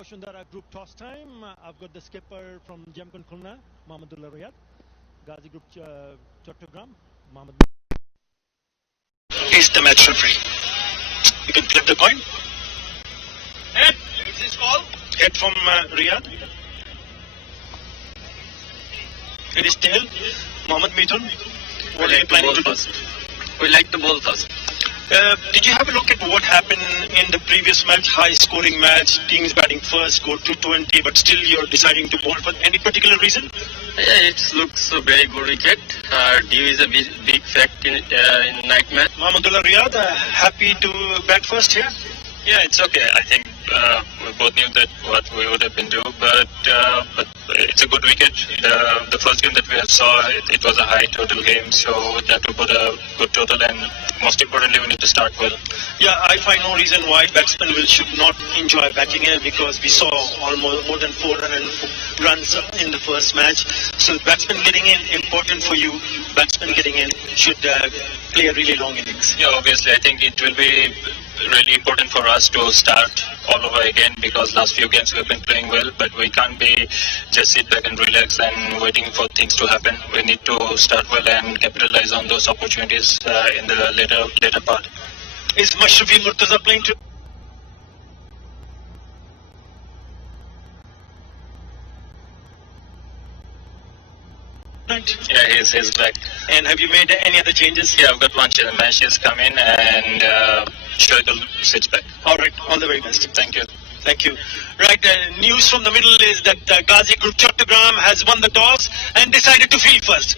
Bashundhara group toss time. I've got the skipper from Jamkon Khulna, Mohammedullah Riyad. Ghazi group Chattogram, Mohammed. He's the match referee. You can flip the coin. Head. Is this call? Head from Riyad. It is tail. Mohammed Mithun. What are you planning to do? We like the ball first. Did you have a look at what happened in the previous match, high scoring match, teams batting first, scored 220, but still you're deciding to bowl for any particular reason? Yeah, it looks a very good wicket. Dew is a big fact in night match. Mohammedullah Riyad, happy to bat first here? Yeah, it's okay. I think we both knew that what we would have been doing, but it's a good wicket. The first game that we saw, it was a high total game, so we have to put a good total, and most importantly, we need to start well. Yeah, I find no reason why batsmen should not enjoy batting here, because we saw almost more than 400 runs in the first match. So batsmen getting in, important for you. Batsmen getting in should play a really long innings. Yeah, obviously, I think it will be really important for us to start all over again, because last few games we've been playing well, but we can't be just sit back and relax and waiting for things to happen. We need to start well and capitalize on those opportunities in the later part. Is Mashrafi Murtaza playing too? Yeah, he's back. And have you made any other changes? Yeah, I've got one change. Mash has come in and Shoaib sits back. All right, all the very best. Thank you. Thank you. Right, news from the middle is that Ghazi Group Chattogram has won the toss and decided to field first.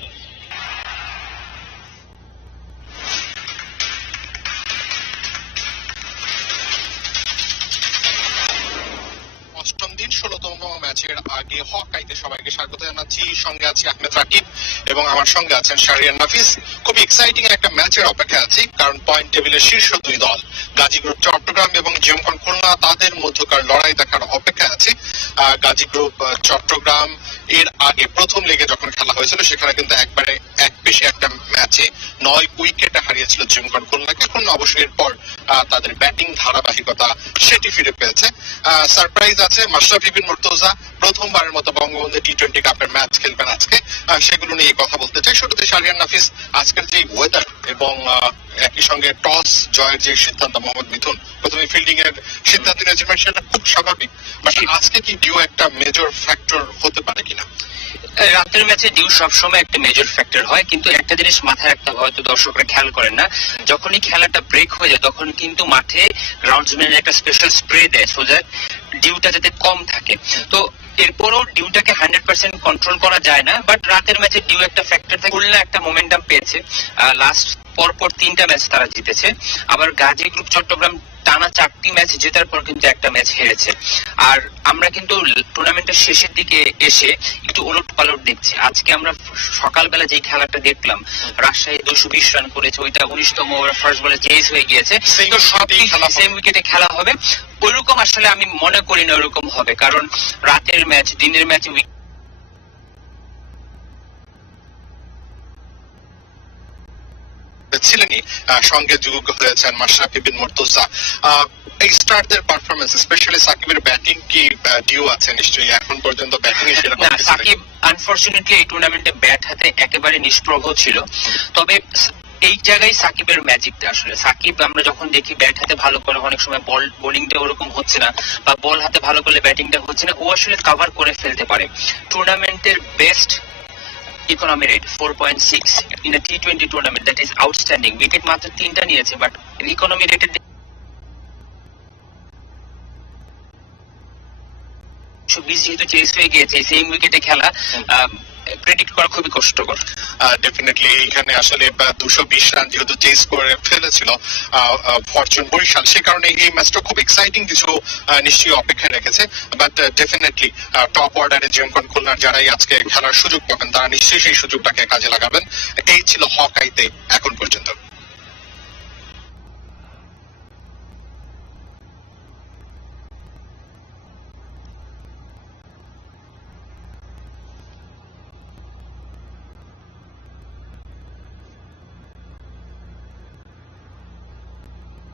অষ্টম দিন ১৬তম ম্যাচের আগে হকাইতে সবাইকে স্বাগত জানাচ্ছি। সঙ্গে আছি আহমেদ রাকিব এবং আমার সঙ্গে আছেন শাহরিয়ার নাফিস। খুব এক্সাইটিং একটা ম্যাচের অপেক্ষায় আছি, কারণ পয়েন্ট টেবিলের শীর্ষ দুই দল গাজী গ্রুপ চট্টগ্রাম এবং জেমকন খুলনা, তাদের মধ্যকার লড়াই দেখার অপেক্ষায় আছি। গাজী গ্রুপ চট্টগ্রাম এর আগে প্রথম লেগে যখন খেলা হয়েছিল, সেখানে কিন্তু একবারে এক পেশে একটা ম্যাচে ৯ উইকেটে হারিয়েছিল জেমকন খুলনাকে। খুলনা অবশ্যই এরপর তাদের ব্যাটিং ধারাবাহিকতা সেটি ফিরে পেয়েছে। সারপ্রাইজ আছে, মাশরাফি বিন মুর্তজা প্রথমবারের মতো বঙ্গবন্ধু টি20 কাপের ম্যাচ খেলবেন আজকে। সেগুলো নিয়ে কথা বলতে চাই। শুরুতে শাহরিয়ার নাফিস, আজকের যে ওয়েদার এবং একই সঙ্গে টস জয়ের যে সিদ্ধান্ত মোহাম্মদ মিথুন প্রথমে ফিল্ডিং এর সিদ্ধান্ত নিয়েছিলেন, সেটা খুব স্বাভাবিক, বাট আজকে কি ডিউ একটা মেজর ফ্যাক্টর হতে পারে কিনা? রাতের ম্যাচে ডিউ সবসময় একটা মেজর ফ্যাক্টর হয়, কিন্তু একটা জিনিস মাথায় রাখতে হবে, হয়তো দর্শকরা খেয়াল করেন না, যখনই খেলাটা ব্রেক হয়ে যায় তখন কিন্তু মাঠে গ্রাউন্ডসম্যান একটা স্পেশাল স্প্রে দেয় সো দ্যাট ডিউটা যাতে কম থাকে। তো এরপরও ডিউটাকে 100% কন্ট্রোল করা যায় না, বাট রাতের ম্যাচে ডিউ একটা ফ্যাক্টর থাকে। খুলনা একটা মোমেন্টাম পেয়েছে, লাস্ট পরপর 3টা ম্যাচ তারা জিতেছে। আবার গাজী গ্রুপ চট্টগ্রাম টানা 4টি ম্যাচ জেতার পর কিন্তু একটা ম্যাচ হেরেছে। আর আমরা কিন্তু টুর্নামেন্টের শেষের দিকে এসে একটু ওলট পালট দেখছি। আজকে আমরা সকালবেলা যে খেলাটা দেখলাম, রাজশাহী 220 রান করেছে, ওইটা 19তম ওভার ফার্স্ট বলে চেঞ্জ হয়ে গিয়েছে। তো সবই সেম উইকেটে খেলা হবে, ওইরকম আসলে আমি মনে করি না ওইরকম হবে, কারণ রাতের ম্যাচ দিনের ম্যাচ ছিলেনই, সঙ্গে যুগ হয়েছেন মাশরাফি বিন মুর্তজা। এই স্টারদের পারফরমেন্স, স্পেশালি সাকিবের ব্যাটিং কি ডিউ আছে? নিশ্চয়ই এখন পর্যন্ত ব্যাটিং এ সেরকম না, সাকিব আনফরচুনেটলি এই টুর্নামেন্টে ব্যাট হাতে একেবারে নিষ্প্রভ ছিল। তবে এই জায়গায় সাকিবের ম্যাজিকটা আসলে, সাকিব আমরা যখন দেখি ব্যাট হাতে ভালো করে, অনেক সময় বোলিংটা ওরকম হচ্ছে না, বা বল হাতে ভালো করলে ব্যাটিংটা হচ্ছে না, ও আসলে কভার করে ফেলতে পারে। টুর্নামেন্টের best economy rate 4.6 in a T20 tournament, that is outstanding. Wicket মাত্র 3টা নিয়েছে, বাট economy rate 120 যেহেতু চেস হয়ে গিয়েছে, সেম উইকেটে খেলা প্রেডিক্ট করা খুবই কষ্টকর। ডেফিনেটলি এখানে আসলে 220 রান যেহেতু চেস করে ফেলেছিল ফরচুন বরিশাল, সে কারণে এই ম্যাচটা খুব এক্সাইটিং কিছু নিশ্চয়ই অপেক্ষায় রেখেছে। বাট ডেফিনেটলি টপ অর্ডারে জেমকন খুলনার যারাই আজকে খেলার সুযোগ পাবেন, তারা নিশ্চয়ই সেই সুযোগটাকে কাজে লাগাবেন। এই ছিল হকাইতে এখন পর্যন্ত।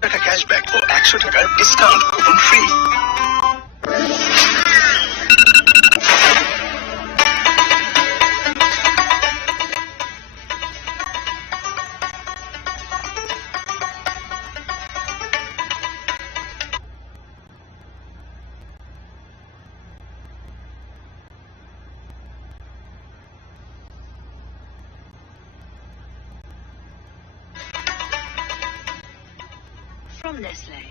টাকা ক্যাশব্যাক ও 100 টাকার ডিসকাউন্ট কুপন ফ্রি। Nestle.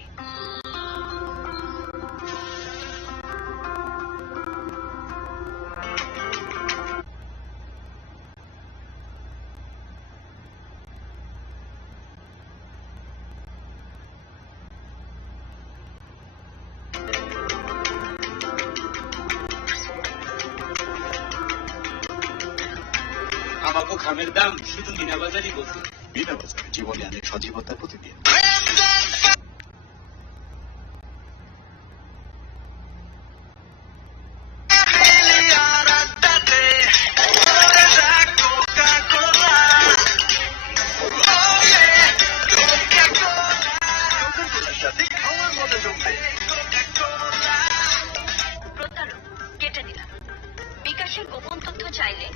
আমাকে খামের দাম শুধু মিনা বাজারই বলছে। বিনা বাজারে জীবনে আনে সজীবতার প্রতিদিন। প্রতারক কেটে দিলাম। বিকাশের গোপন তথ্য চাইলে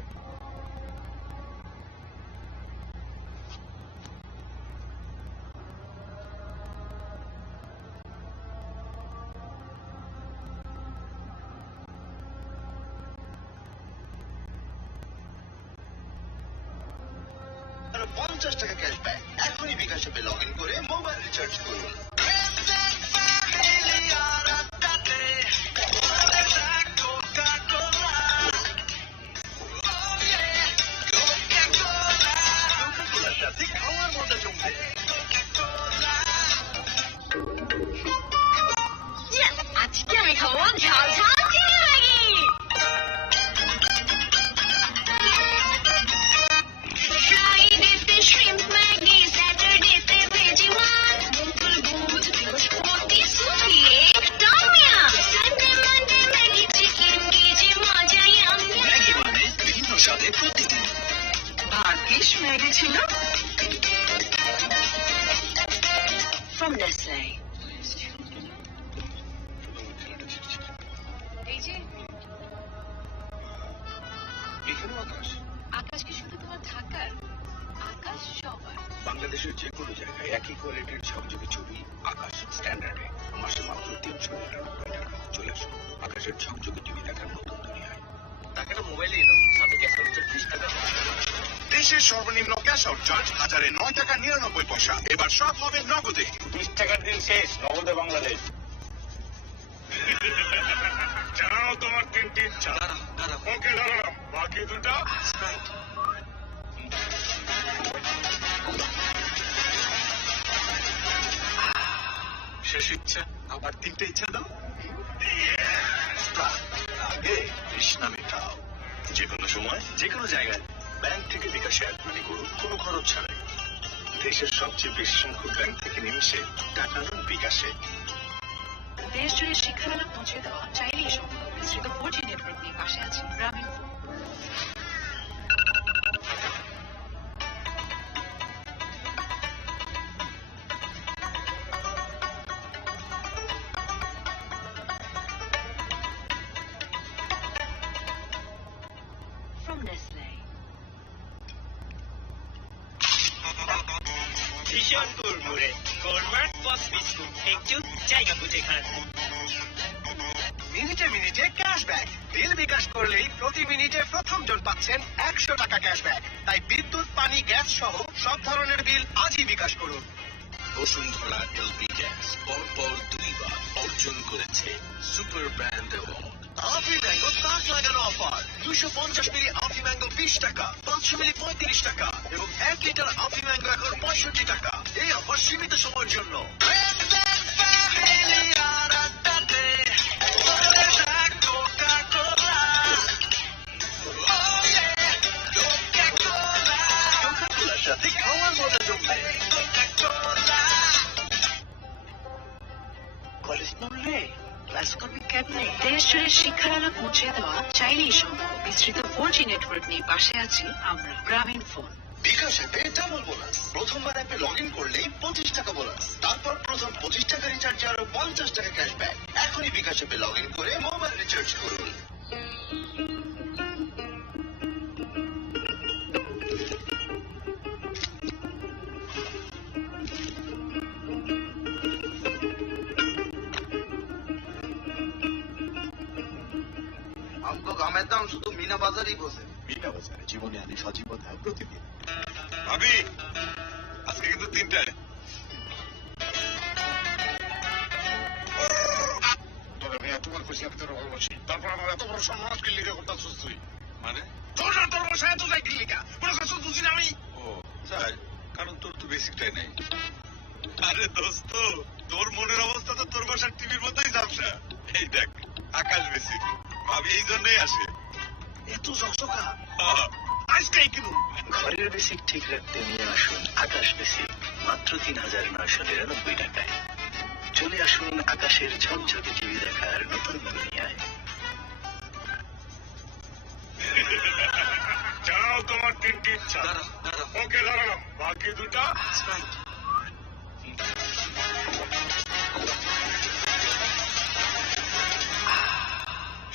টাকা ক্যাশব্যাক এখনই বিকাশ অ্যাপে লগ ইন করে মোবাইল রিচার্জ করুন। আজকে আমি খাবো ঝাল ঝাল চিনি ম্যাগি। ফ্রাইডেতে শ্রিম্প ম্যাগি, স্যাটারডেতে ভেজি ওয়ান্স, মঙ্গল বুধ বৃহস্পতি সুশি একদম yum, Sunday Monday Maggi chicken কি যে মজা ইয়াম। ম্যাগি মানে বিভিন্ন স্বাদে প্রতিদিন। ভাগ্যিস ম্যাগি ছিল। From Nestle. এই যে এখানে আকাশ, আকাশ কি শুধু তোমার থাকার? আকাশ সবার। বাংলাদেশের যে কোনো জায়গায় একই কোয়ালিটির ঝকঝকে ছবি আকাশ স্ট্যান্ডার্ডে মাসে মাত্র 399 টাকা। চলে আসুন আকাশের ঝকঝকে টিভি দেখার নতুন দুনিয়ায়। টাকাটা মোবাইলেই দাও, সাথে ক্যাশ আউটের 20 টাকা। দেশের সর্বনিম্ন ক্যাশ আউট চার্জ 1009 টাকা 99 পয়সা। এবার সব হবে নগদে। 20 টাকার দিন শেষ, নগদে বাংলাদেশ। জানাও তোমার তিনটি ইচ্ছা। ওকে দাঁড়াও, বাকি দুটা শেষ ইচ্ছা। আবার তিনটে ইচ্ছা দাও। আগে তৃষ্ণা মেটাও। যে কোনো সময় যে কোনো জায়গায় ব্যাংক থেকে বিকাশে অ্যাডমানি করুন কোনো খরচ ছাড়াই। দেশের সবচেয়ে বেশি সংখ্যক ব্যাংক থেকে নিমিশে টাকা আনুন বিকাশে। দেশ জুড়ে শিক্ষার পৌঁছে দেওয়া চাইলেই সম্ভব। বিস্তৃত 4G নেটওয়ার্ক নিয়ে পাশে আছে গ্রামীণ ফোন। From Nestle. ভীষণ কুড়মুড়ে কোরমার্ক পপ বিস্কুট, একটু জায়গা বুঝে খান। মিনিটে মিনিটে ক্যাশব্যাক। বিল বিকাশ করলেই প্রতি মিনিটে প্রথম জন পাচ্ছেন 100 টাকা ক্যাশব্যাক। তাই বিদ্যুৎ, পানি, গ্যাস সহ সব ধরনের বিল আজই বিকাশ করুন। বসুন্ধরা এলপি গ্যাস পরপর 2 বার অর্জন করেছে সুপার ব্র্যান্ড অ্যাওয়ার্ড। আফি ম্যাঙ্গো তাক লাগানো অফার। 250 মিলি আফি ম্যাঙ্গো 20 টাকা, 500 মিলি 35 টাকা এবং 1 লিটার আফি ম্যাঙ্গো এখন 65 টাকা। এই অফার সীমিত সময়ের জন্য। সাথে খাওয়ার মজা জমবে। কলেজ পড়লে ক্লাস করবি কেমনে? দেশ জুড়ে শিক্ষার আলো পৌঁছে দেওয়া চাইলেই সম্ভব। বিস্তৃত 4G নেটওয়ার্ক নিয়ে পাশে আছি আমরা গ্রামীণ ফোন। বিকাশ অ্যাপে ডাবল বোনাস। প্রথমবার অ্যাপে লগ ইন করলেই 25 টাকা বোনাস। তারপর প্রথম 25 টাকা রিচার্জে আরো 50 টাকা ক্যাশব্যাক। এখনই বিকাশ অ্যাপে লগ ইন করে মোবাইল রিচার্জ করুন। আমগো গামের দাম শুধু মিনা বাজারই বোঝে। বিনা বাজারে জীবনে আনে সজীবতার প্রতিদিন। ভাবি আজকে কিন্তু 3টায় কতবার খুশি আমি তোর ভালোবাসি, তারপর আমার এত বড় সম্মান কিল্লিকা করতেছিস তুই? মানে তোর না তোর বসে এত যাই কিল্লিকা পুরো কাছে বুঝি না আমি। ও তাই, কারণ তোর তো বেসিকটাই নেই। আরে দোস্ত, তোর মনের অবস্থা তো তোর বাসার টিভির মতোই ঝাপসা। এই দেখ, আকাশ বেসিক ভাবি এই জন্যই আসে। এত ঝকঝকা আজকাই কিনু। ঘরের বেসিক ঠিক রাখতে নিয়ে আসুন আকাশ বেসিক, মাত্র ৩,৯৯৯ টাকায়। চলে আসুন আকাশের ঝকঝকে টিভি দেখার নতুন দুনিয়ায়। যাও তোমার তিনটি ইচ্ছা। ওকে দাঁড়ালাম, বাকি দুটা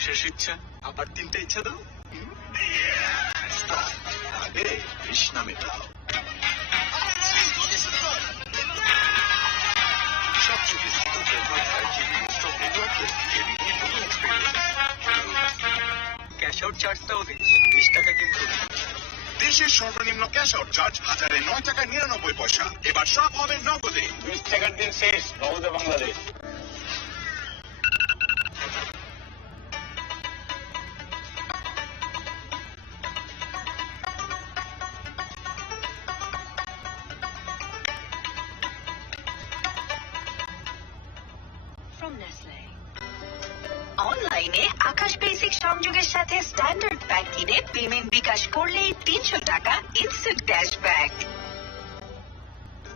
শেষ ইচ্ছা, আবার 3টা ইচ্ছা দাও। আগে কৃষ্ণা মেটাও। ক্যাশ আউট চার্জটাও দিন, 20 টাকা কিন্তু। দেশের সর্বনিম্ন ক্যাশ আউট চার্জ 1009 টাকা 99 পয়সা। এবার সব হবে নগদে। 20 টাকার দিন শেষ, নগদে বাংলাদেশ। অনলাইনে আকাশ বেসিক সংযোগের সাথে স্ট্যান্ডার্ড প্যাক কিনে পেমেন্ট বিকাশ করলেই 300 টাকা ইনস্ট্যান্ট ক্যাশব্যাক।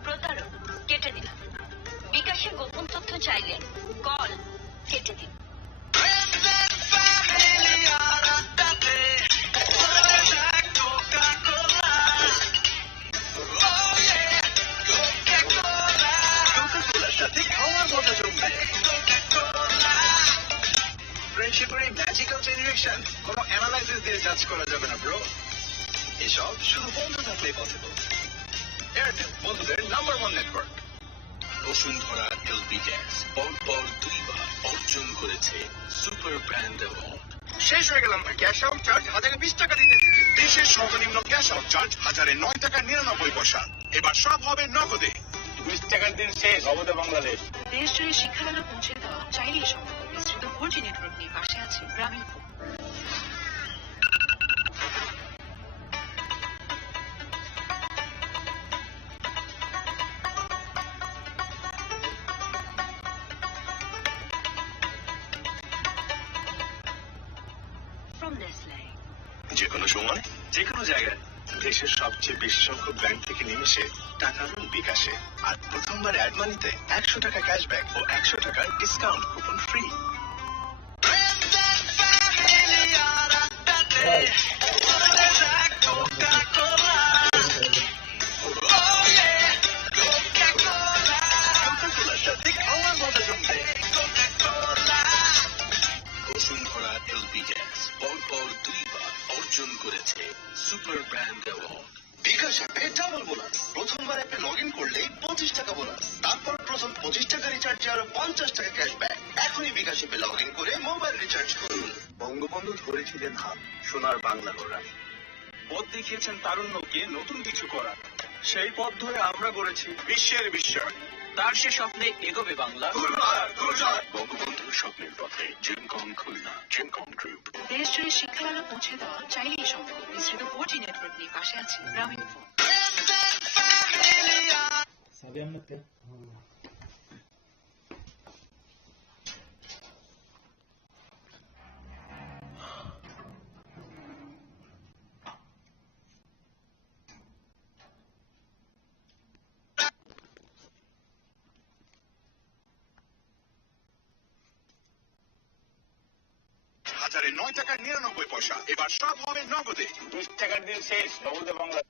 প্রতারক কেটে দিলাম। বিকাশের গোপন তথ্য চাইলে কল কেটে দিন। ফ্রেন্ডশিপের এই ম্যাজিক্যাল জেনারেশন কোনো অ্যানালাইসিস দিয়ে জাজ করা যাবে না ব্রো। এসব শুধু বন্ধু থাকলেই পসিবল। এয়ারটেল বন্ধুদের নাম্বার 1 নেটওয়ার্ক। বসুন্ধরা এলপি গ্যাস পরপর 2 বার অর্জন করেছে সুপার ব্র্যান্ড অ্যাওয়ার্ড। শেষ হয়ে গেলাম ভাই, ক্যাশ আউট চার্জ 1020 টাকা দিতে। দেশের সর্বনিম্ন ক্যাশ আউট চার্জ 1009 টাকা 99 পয়সা। এবার সব হবে নগদে। 20 টাকার দিন শেষ, নগদে বাংলাদেশ। দেশ জুড়ে শিক্ষাদান পৌঁছে দেওয়া চাইলেই সম্ভব। বিস্তৃত 4G নেটওয়ার্ক নিয়ে পাশে আছে গ্রামীণ ফোন। যে কোনো সময় যে কোনো জায়গায় দেশের সবচেয়ে বেশি সংখ্যক ব্যাংক থেকে নিমেষে টাকা আনুন বিকাশে। আর প্রথমবার অ্যাড মানিতে 100 টাকা ক্যাশব্যাক ও 100 টাকার discount coupon free. Bashundhara LP gas পরপর 2 বার অর্জন করেছে সুপার ব্র্যান্ড অ্যাওয়ার্ড। বিকাশ অ্যাপে ডাবল বোনাস। প্রথমবার অ্যাপে লগ ইন করলেই 25 টাকা বোনাস, তারপর প্রথম 25 টাকা রিচার্জে আরো 50 টাকা ক্যাশব্যাক। এখনই বিকাশ অ্যাপে লগ ইন করে মোবাইল রিচার্জ করুন। বঙ্গবন্ধু ধরেছিলেন হাত, সোনার বাংলা গড়া। পথ দেখিয়েছেন তারুণ্যকে নতুন কিছু করা। সেই পথ ধরে আমরা গড়েছি বিশ্বের বিস্ময়। তার সে স্বপ্নে এগোবে বাংলা। বঙ্গবন্ধুর স্বপ্নের পথে জেমকম খুলনা, জেমকম গ্রুপ। দেশ জুড়ে শিক্ষাদান পৌঁছে দেওয়া চাইলেই সম্ভব। বিস্তৃত 4G নেটওয়ার্ক নিয়ে পাশে আছে গ্রামীণ ফোন। $1009 টাকা 99 পয়সা। এবার সব হবে নগদে। 20 টাকার দিন শেষ, নগদে বাংলাদেশ।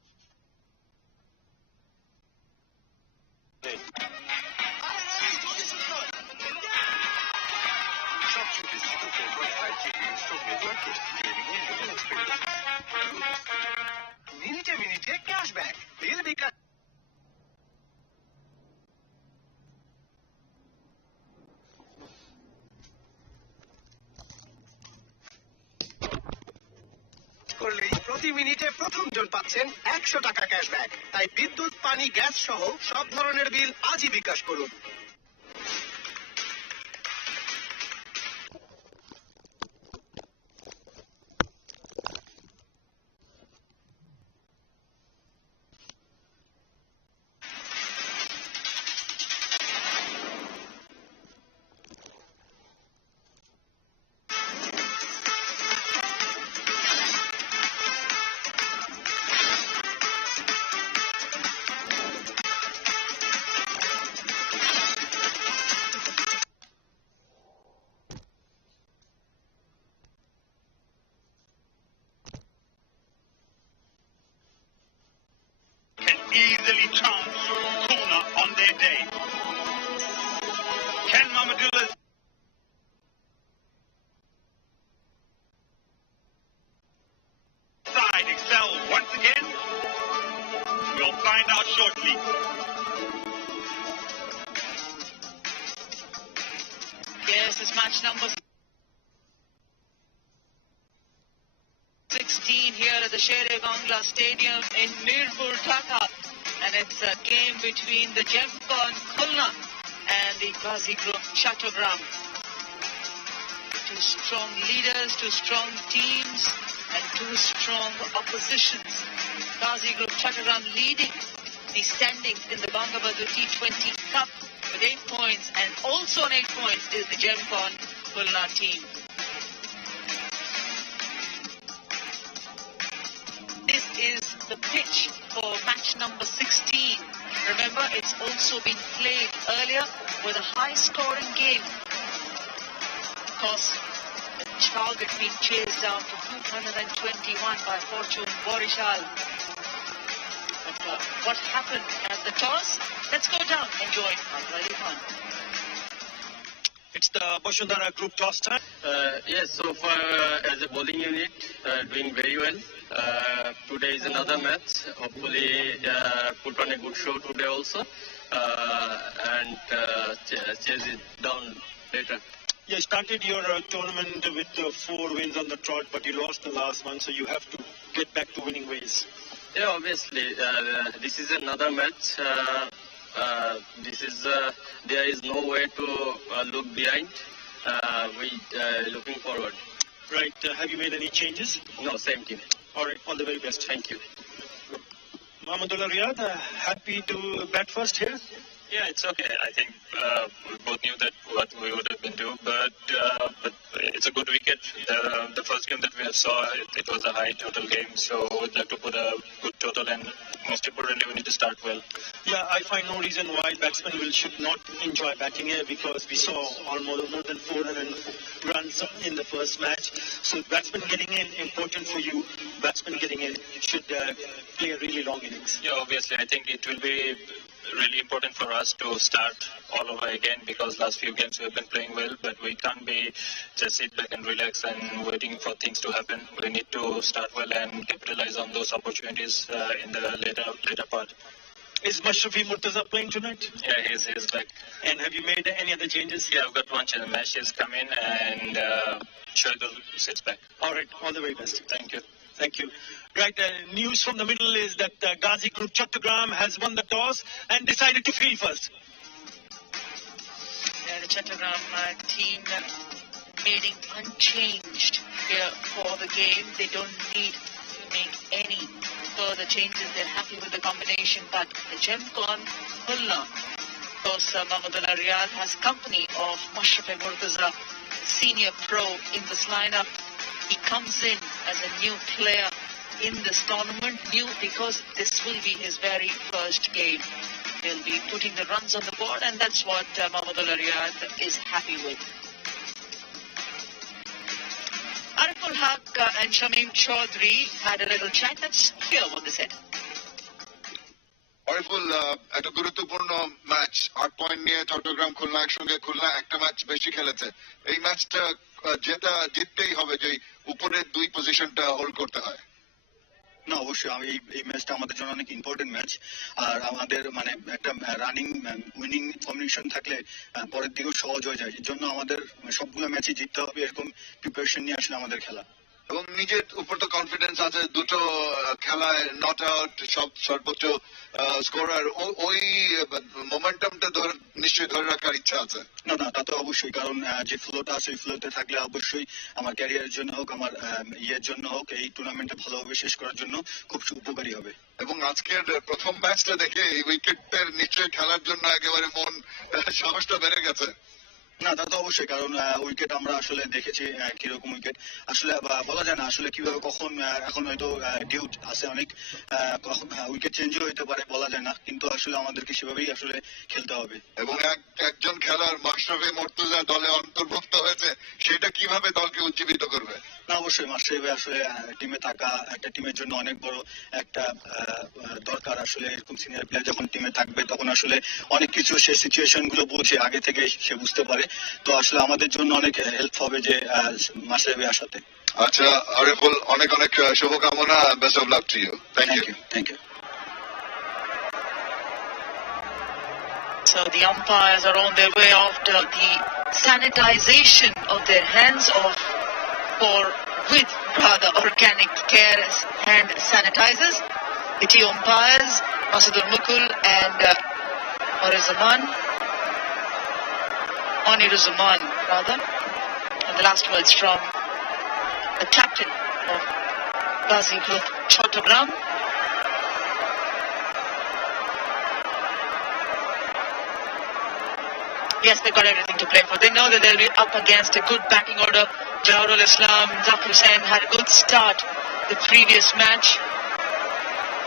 মিনিটে মিনিটে ক্যাশব্যাক বিল বিকাশ। করলেই প্রতি মিনিটে প্রথম জন পাচ্ছেন 100 টাকা ক্যাশব্যাক। তাই বিদ্যুৎ, পানি, গ্যাস সহ সব ধরনের বিল আজই বিকাশ করুন। This is match number 16 here at the Shere-Bangla Stadium in Mirpur, Dhaka. And it's a game between the Gemcon Khulna and the Ghazi Group Chattogram. Two strong leaders, two strong teams, and two strong oppositions. Ghazi Group Chattogram leading the standings in the Bangabandhu T20 Cup with 8 points, and also on 8 points is the Gemcon Khulna team. This is the pitch for match number 16. Remember, it's also been played earlier with a high-scoring game. Of course, the target being chased down to 221 by Fortune Borishal. But what happened at the toss? Let's go down and join Al-Wali Khan. It's the Bashundhara Group toss time. Yes, so far as a bowling unit, doing very well. Today is another match. Hopefully, put on a good show today also, and chase it down later. You started your tournament with 4 wins on the trot, but you lost the last one, so you have to get back to winning ways. Yeah, obviously, this is another match. There is no way to look behind. We looking forward. Right. Have you made any changes? No, same team. All right. All the very best. Thank you. Mahmudullah Riyad, happy to bat first here? Yeah, it's okay. I think we both knew that what we would have been doing, but it's a good wicket. The first game that we saw, it was a high total game, so we'd like to put a good total, and most importantly, we need to start well. Yeah, I find no reason why batsmen should not enjoy batting here, because we saw almost more than 400 runs in the first match. So batsmen getting in, important for you. Batsmen getting in should play a really long innings. Yeah, obviously, I think it will be really important for us to start all over again, because last few games we have been playing well, but we can't be just sit back and relax and waiting for things to happen. We need to start well and capitalize on those opportunities in the later part. Is Mashrafi Murtaza playing tonight? Yeah, he's back. And have you made any other changes? Yeah, I've got one change. Mesh has come in, and Shardul sits back. All right, all the very best. Thank you. Thank you. Right, news from the middle is that Ghazi Group Chattogram has won the toss and decided to field first. The Chattogram team remaining unchanged here for the game. They don't need to make any further changes. They're happy with the combination, but the Gemcon Khulna, of course, Mahmudullah Riyad has company of Mashrafi Murtaza, senior pro in this lineup. He comes in as a new player in this tournament, new because this will be his very first game. He'll be putting the runs on the board, and that's what Mahmudullah Riyad is happy with. Ariful Haq and Shamim Chaudhry had a little chat. Let's hear what they said. অরিফুল, একটা গুরুত্বপূর্ণ ম্যাচ, 8 পয়েন্ট নিয়ে চট্টগ্রাম খুলনা একসঙ্গে, খুলনা একটা ম্যাচ বেশি খেলেছে। এই ম্যাচটা জিততেই হবে, যে উপরের 2 পজিশনটা হোল্ড করতে হয়। না, অবশ্যই এই ম্যাচটা আমাদের জন্য অনেক ইম্পর্টেন্ট ম্যাচ, আর আমাদের মানে একটা রানিং উইনিং কম্বিনেশন থাকলে পরের দিকেও সহজ হয়ে যায়। এর জন্য আমাদের সবগুলো ম্যাচই জিততে হবে, এরকম প্রিপারেশন নিয়ে আসলে আমাদের খেলা। এবং নিজের উপর তো কনফিডেন্স আছে, দুটো খেলায় নট আউট, সব সর্বোচ্চ স্কোরার, ওই মোমেন্টামটা নিশ্চয়ই ধরে রাখার ইচ্ছা আছে। না, তা তো অবশ্যই, কারণ যে ফ্লোটা আছে ওই ফ্লোতে থাকলে অবশ্যই আমার ক্যারিয়ারের জন্য হোক, আমার ইয়ের জন্য হোক, এই টুর্নামেন্টটা ভালোভাবে শেষ করার জন্য খুব উপকারী হবে। এবং আজকের প্রথম ম্যাচটা দেখে উইকেটের নিশ্চয়ই খেলার জন্য একেবারে মন সাহসটা বেড়ে গেছে। না, তা তো অবশ্যই, কারণ উইকেট আমরা আসলে দেখেছি কিরকম উইকেট, আসলে বলা যায় না আসলে কিভাবে কখন, এখন হয়তো ডিউট আছে অনেক, উইকেট চেঞ্জও হইতে পারে, বলা যায় না, কিন্তু আসলে আমাদেরকে সেভাবেই আসলে খেলতে হবে। এবং একজন খেলোয়াড় মাশরাফি মুর্তজা দলে অন্তর্ভুক্ত হয়েছে, সেটা কিভাবে দলকে উজ্জীবিত করবে? না, অবশ্যই মাশরাফি আসলে টিমে থাকা একটা টিমের জন্য অনেক বড় একটা দরকার। আসলে এরকম সিনিয়র প্লেয়ার যখন টিমে থাকবে তখন আসলে অনেক কিছু সে সিচুয়েশন গুলো বুঝে আগে থেকে সে বুঝতে পারে, তো আসলে আমাদের জন্য অনেক হেল্প হবে যে মাশরাফি আসাতে। আচ্ছা আরিফুল, অনেক অনেক শুভকামনা, best of luck to you. Thank you. So So the umpires are on their way after the sanitization of their hands with organic care hand sanitizers. The two umpires, Masadur Mukul and Oniruzaman, and the last words from the captain of Ghazi Group, Chattogram. Yes, they've got everything to play for. They know that they'll be up against a good batting order. Jawarul Islam, Zakir Hussain had a good start the previous match,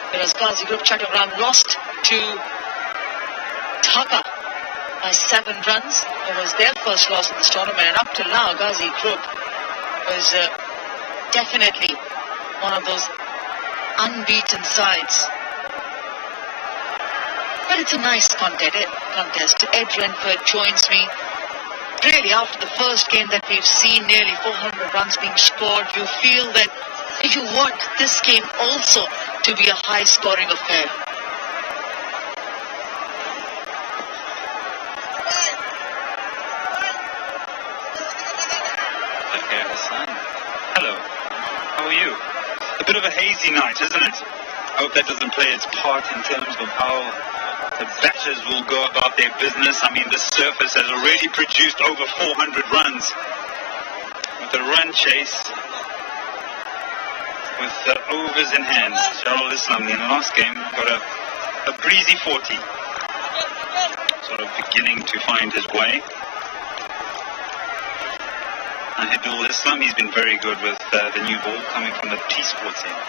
whereas Ghazi Group Chattogram lost to Dhaka by 7 runs. It was their first loss in this tournament, and up till now, Ghazi Group was definitely one of those unbeaten sides. But it's a nice contest. Ed Renford joins me. Really, after the first game that we've seen, nearly 400 runs being scored, you feel that you want this game also to be a high-scoring affair. Okay, Hassan. Hello. How are you? A bit of a hazy night, isn't it? I hope that doesn't play its part in terms of how the batters will go about their business. I mean, the surface has already produced over 400 runs with a run chase, with the overs in hand. Jawarul Islam in the last game got a breezy 40, sort of beginning to find his way. And Hidul Islam, he's been very good with the new ball coming from the T-Sports end.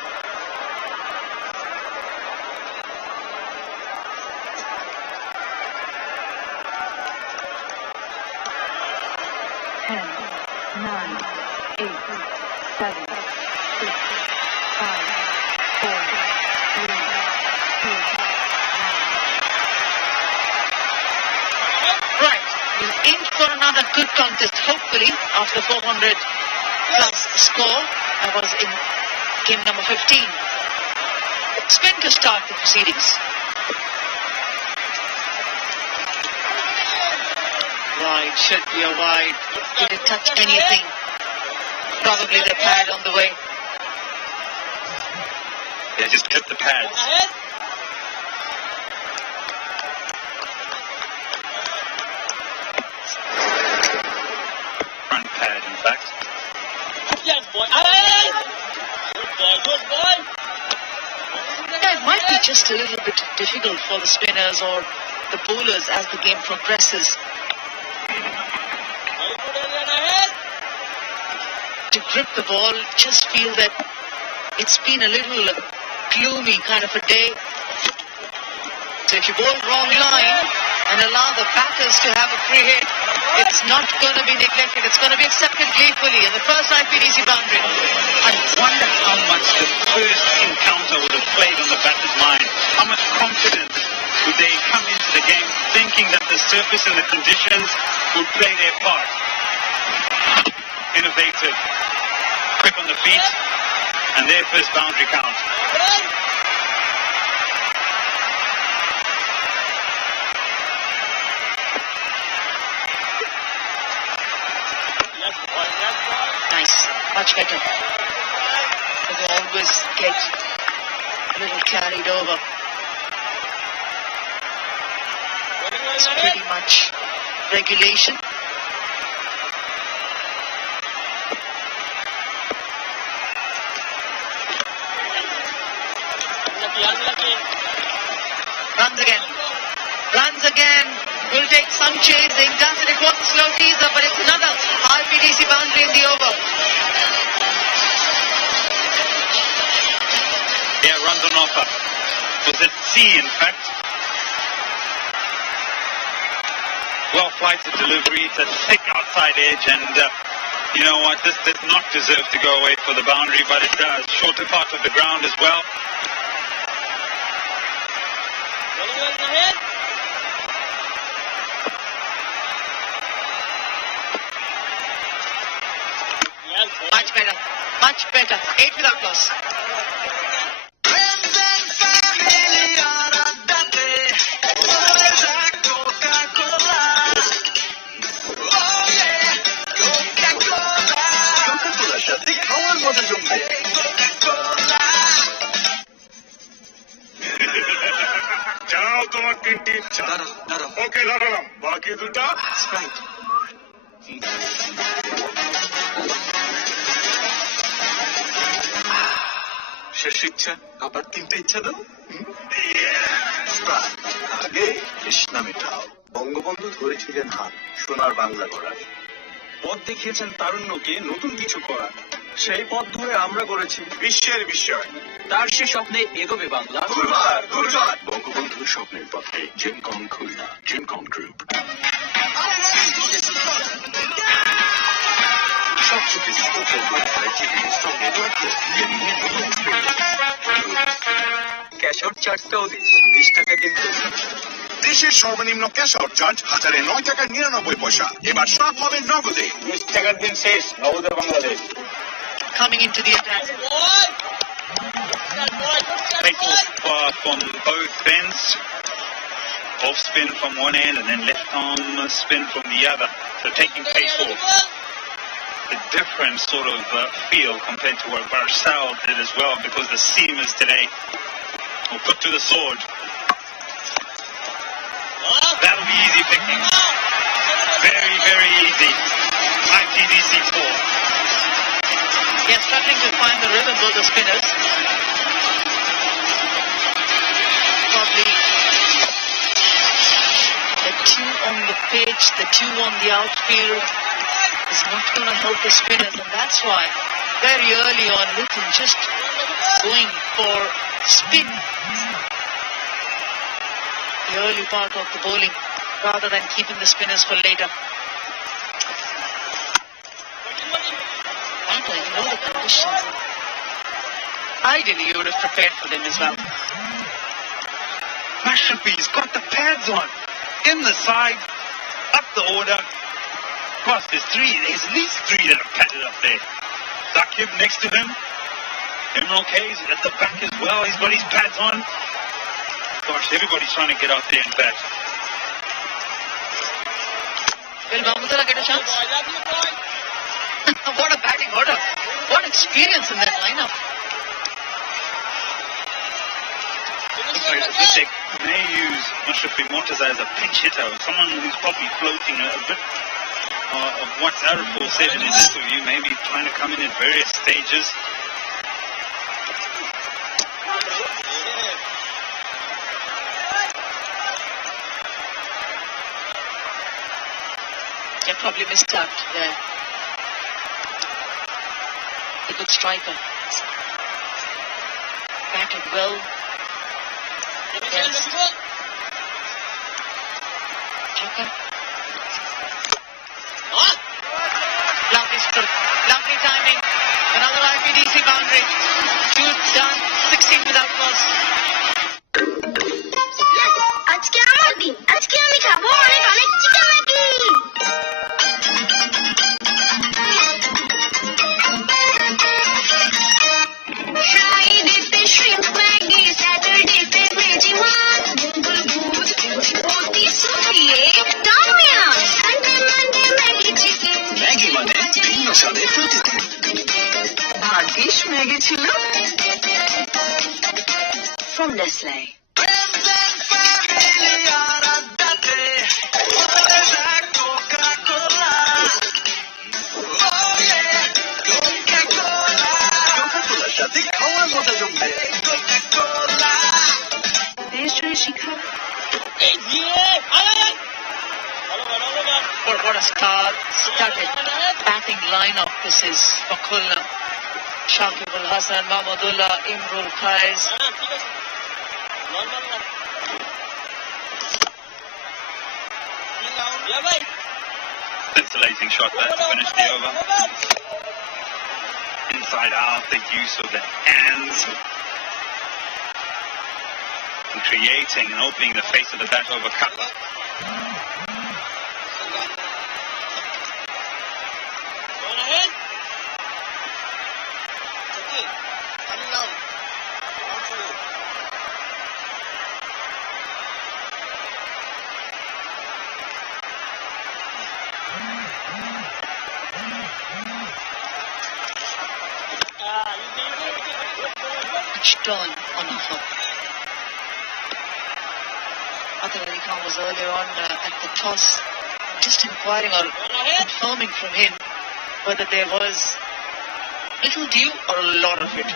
Good contest, hopefully, after 400 plus score. I was in game number 15. Spin to start the proceedings. Wide, should be a wide. Didn't touch anything. Probably the pad on the way. Yeah, just clip the pads. It might be just a little bit difficult for the spinners or the bowlers as the game progresses to grip the ball. Just feel that it's been a little gloomy kind of a day. So if you bowl wrong line and allow the batters to have a free hit, it's not going to be neglected. It's going to be accepted gleefully. And the first IPDC boundary. I wonder how much the first encounter would have played on the batter's mind. How much confidence would they come into the game thinking that the surface and the conditions would play their part? Innovative, quick on the feet, and their first boundary count. Nice, much better. They always get a little carried over. It's pretty much regulation. Runs again. Will take some chasing. Does it? It was a slow teaser, but it's another IPDC boundary in the over. Yeah, runs on offer. Was it C, in fact? Well flighted delivery. It's a thick outside edge, and you know what? This does not deserve to go away for the boundary, but it does. Shorter part of the ground as well. Much better. 8 without loss. আচ্ছা দাঁড়াও ওকে দাঁড়ালাম, বাকি দুটা স্প্রাইট। শেষ ইচ্ছা, আবার 3টে ইচ্ছা দাও। আগে তৃষ্ণা মেটাও। বঙ্গবন্ধু ধরেছিলেন হাত সোনার বাংলা গড়ার, পথ দেখিয়েছেন তারুণ্যকে নতুন কিছু করার। সেই পথ ধরে আমরা গড়েছি বিশ্বের বিস্ময়। তার সে স্বপ্নে এগোবে বাংলা। বঙ্গবন্ধুর স্বপ্নের পথে জেমকম খুলনা, জেমকম গ্রুপ। সবচেয়ে সঙ্গে জড়িত ক্যাশ আউট চার্জটাও দিন, 20 টাকা কিন্তু। দেশের সর্বনিম্ন ক্যাশ আউট চার্জ 1009.99 এবার সব হবে নগদে। 20 টাকার দিন শেষ, নগদে Bangladesh. Coming into the attack. Take off from both ends. Off spin from one end and then left arm spin from the other. So taking pace off. A different sort of feel compared to what Barsal did as well, because the seamers today will put to the sword. That'll be easy picking. Very, very easy. ITDC 4. They're struggling to find the rhythm, though, the spinners. Probably the two on the pitch, the two on the outfield is not going to help the spinners, and that's why very early on Luton just going for spin the early part of the bowling rather than keeping the spinners for later. You know the conditions. Ideally, you would have prepared for them as well. Mashrafi's got the pads on. In the side, up the order. Plus there's three. There's at least three that are padded up there. Zakib next to him. Imran K's at the back as well. He's got his pads on. Gosh, everybody's trying to get out there and bat. Will Mahmudullah get a chance? What a batting order. What experience in that lineup. They may use Mashrafi Mortaza as a pinch hitter, someone who's probably floating a bit of what Arafat said in his interview, maybe trying to come in at various stages. They probably missed out there. A good striker. Batted well. Yes. Chaka. Lovely stroke. Lovely timing. Another IPDC boundary. Shoot done. 16 without loss. আজকে আমার দিন, আজকে আমি খাবো অনেক অনেক chicken Maggi. ফ্রাইডেতে shrimp Maggi, স্যাটারডেতে ভেজি ওয়ান, মঙ্গল বুধ বৃহস্পতি শুকিয়ে টামিয়া, Sunday Monday Maggi chicken. Maggi মানে ভিন্ন স্বাদের প্রতিদিন। ভাগ্যিস ম্যাগি ছিল। From Nestle. What a star-studded batting lineup this is for Khulna. Shakib Al Hasan, Mahmudullah, Imrul Qais. Scintillating shot there to finish the over. Inside out, the use of the hands. And creating and opening the face of the bat over cover. Turn on offer. Adil Ali Khan was earlier on at the toss, just inquiring or confirming from him whether there was little dew or a lot of it.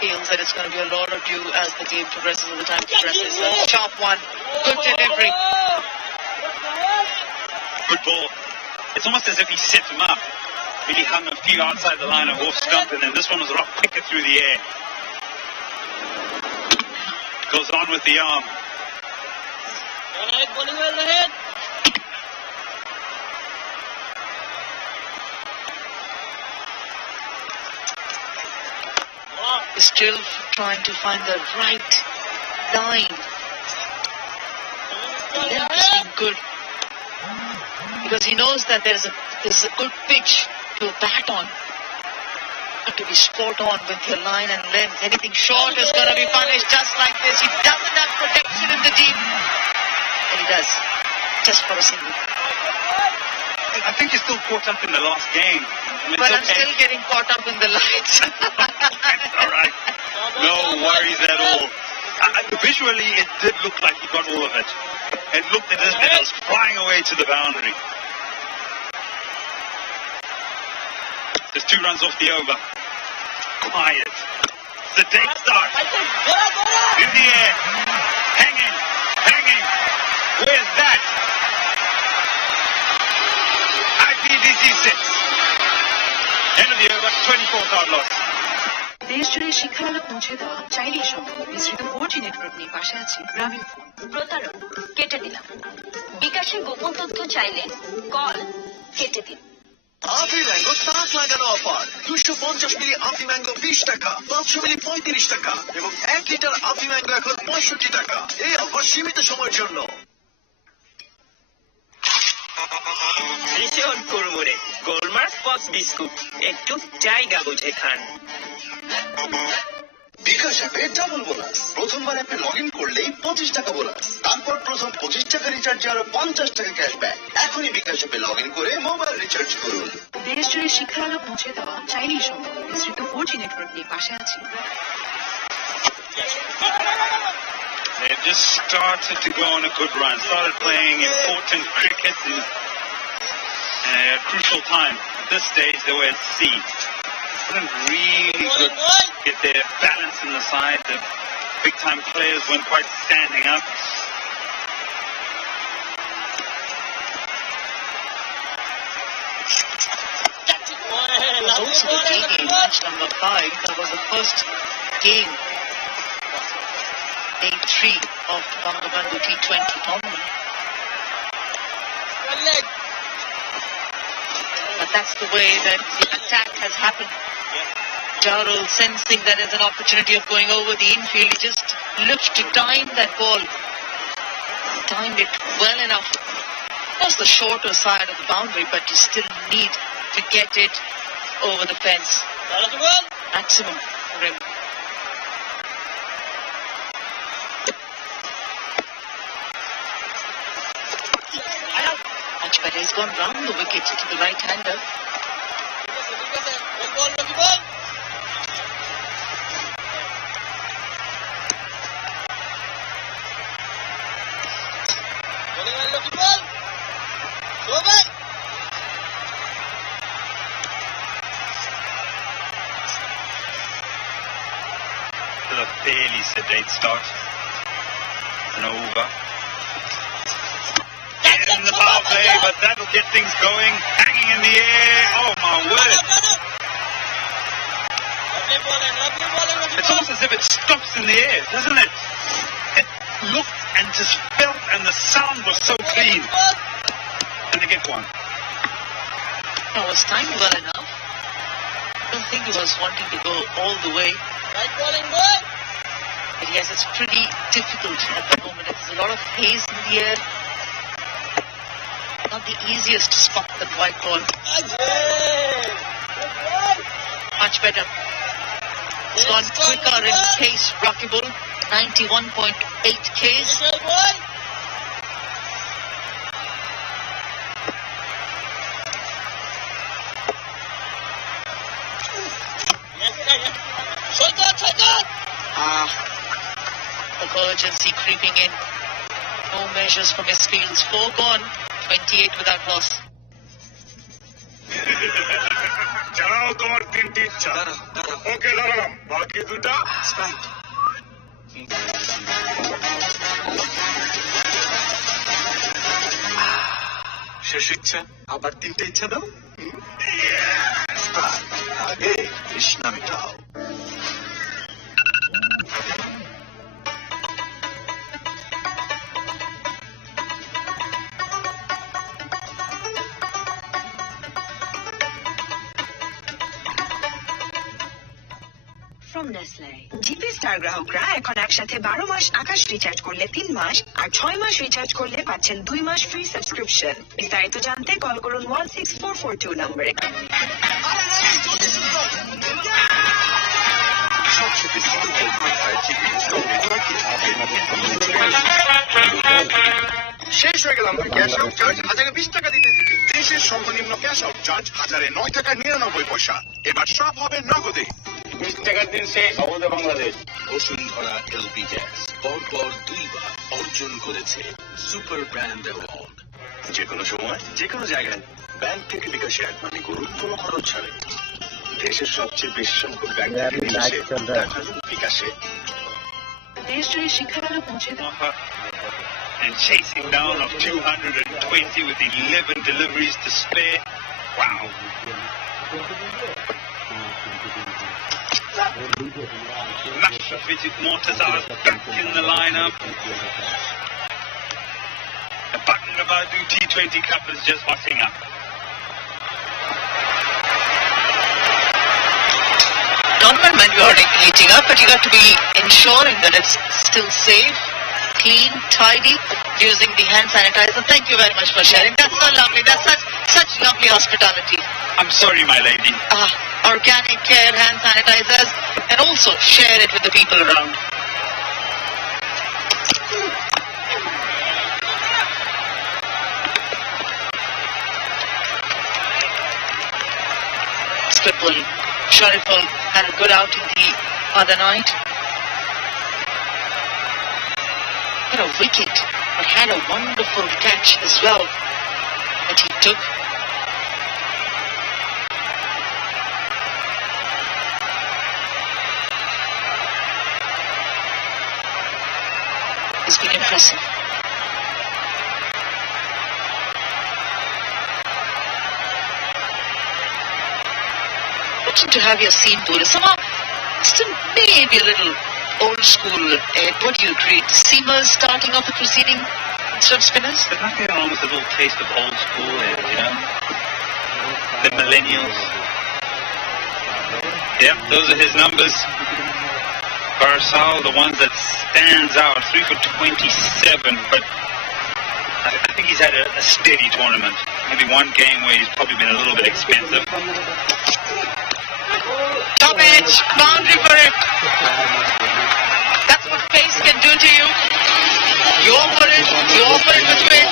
Feels that it's going to be a lot of dew as the game progresses, as the time progresses. A sharp one, good delivery. Good ball. It's almost as if he set him up. Really hung a few outside the line of off stump, and then this one was a lot quicker through the air. Goes on with the arm. Still trying to find the right line. The length has been good because he knows that there's a good pitch to bat on, to be spot on with your line and length. Anything short is going to be punished just like this. He doesn't have protection in the deep, and he does, just for a single. I think you're still caught up in the last game. But I'm still getting caught up in the lights. All right. No worries at all. Visually, it did look like he got all of it. It looked as if it was flying away to the boundary. There's 2 runs off the over. Quiet. The dead start. In the air. Hanging. Hanging. Where's that? IPDC 6. End of the over, 24th out loss. দেশ জুড়ে শিক্ষালয় পৌঁছে দেওয়া চাইলেই সম্ভব। বিস্তৃত 4G network নিয়ে পাশে আছে গ্রামীণ ফোন। প্রতারক কেটে দিলাম। বিকাশে গোপন তথ্য চাইলে কল কেটে দিন। আফি ম্যাঙ্গো তাক লাগানো অফার 250 মিলি আফি ম্যাঙ্গো 20 টাকা, 500 মিলি 35 টাকা এবং 1 লিটার আফি ম্যাঙ্গো এখন 65 টাকা। এই অফার সীমিত সময়ের জন্য। ভীষণ কুড়মুড়ে গোলমার্ক পপস বিস্কুট, একটু জায়গা বুঝে খান। বিকাশ অ্যাপে ডাবল বোনাস। প্রথমবার অ্যাপে লগ ইন করলেই 25 টাকা বোনাস, তারপর প্রথম 25 টাকা রিচার্জে আরো 50 টাকা ক্যাশব্যাক। এখনই বিকাশ অ্যাপে লগ ইন করে মোবাইল রিচার্জ করুন। দেশ জুড়ে শিক্ষালয় পৌঁছে দেওয়া চাইলেই সম্ভব। বিস্তৃত 4G নেটওয়ার্ক নিয়ে পাশে আছে। They've just started to go on a good run. Started playing important cricket in a crucial time. At this stage, they were at sea. Couldn't really get their balance in the side. The big-time players weren't quite standing up. It was also the day game, match number 5. That was the first game, day 3 of the Bangabandhu T20 tournament. But that's the way that the attack has happened. Jarrell, sensing that there's an opportunity of going over the infield, he just looked to time that ball. Timed it well enough. It was the shorter side of the boundary, but you still need to get it over the fence. Maximum rim. Much better. He's gone round the wicket to the right-hander. Still a fairly sedate start. An over. In the power play, but that'll get things going. Hanging in the air. Oh my word. It's almost as if it stops in the air, doesn't it? It looked and just felt, and the sound was so clean. And they get one. It was timed well enough. I don't think he was wanting to go all the way. But yes, it's pretty difficult at the moment. There's a lot of haze in the air. Not the easiest to spot that white ball. Much better. It's gone quicker in pace, Rocky Bull. 91.8 Ks. The urgency creeping in. No measures for misfields. 4 gone, 28 without loss. জানাও তোমার তিনটি ইচ্ছা ওকে দাঁড়ালাম বাকি দুটা শেষ ইচ্ছা আবার তিনটে ইচ্ছা দাও আগে কৃষ্ণা মিটাও From Nestle. GP Star গ্রাহকরা এখন একসাথে 12 মাস আকাশ রিচার্জ করলে 3 মাস আর 6 মাস রিচার্জ করলে পাচ্ছেন 2 মাস ফ্রি সাবস্ক্রিপশন। বিস্তারিত জানতে কল করুন 16442 নম্বরে। শেষ হয়ে গেলাম ভাই ক্যাশ আউট চার্জ 1020 টাকা দিতে দিতে দেশের সর্বনিম্ন ক্যাশ আউট চার্জ 1009 টাকা 99 পয়সা এবার সব হবে নগদে 20 টাকার দিন শেষ অবধি বাংলাদেশ বসুন্ধরা এলপি গ্যাস পরপর 2 বার অর্জন করেছে সুপার ব্র্যান্ড অ্যাওয়ার্ড যে কোনো সময় যে কোনো জায়গায় ব্যাংক থেকে বিকাশে এক মানি করুন কোনো খরচ ছাড়ে দেশের সবচেয়ে বেশি সংখ্যক ব্যাংক থেকে বিকাশে দেশ জুড়ে শিক্ষার আলো পৌঁছে দেয় And chasing down of 220 with 11 deliveries to spare. Wow. Massachusetts Mortazar back in the lineup. The Bangabandhu T20 Cup is just hotting up. Tournament you are heating up, but you got to be ensuring that it's still safe, clean, tidy, using the hand sanitizer. Thank you very much for sharing. That's so lovely. That's such lovely hospitality. I'm sorry, my lady. Organic care hand sanitizers, and also share it with the people around. Skipper Shariful had a good outing the other night. Had a wicket, but had a wonderful catch as well that he took. It's been impressive. Fortunate to have your seam bowler. Somehow, still maybe a little old school. What do you agree? The seamers starting off the proceeding instead of spinners? There's nothing wrong with a little taste of old school there, you know? The millennials. Yep, those are his numbers. Barsal, the one that stands out, 3 for 27, but I think he's had a steady tournament. Maybe one game where he's probably been a little bit expensive. Top edge, boundary for it. That's what pace can do to you. You offer it between.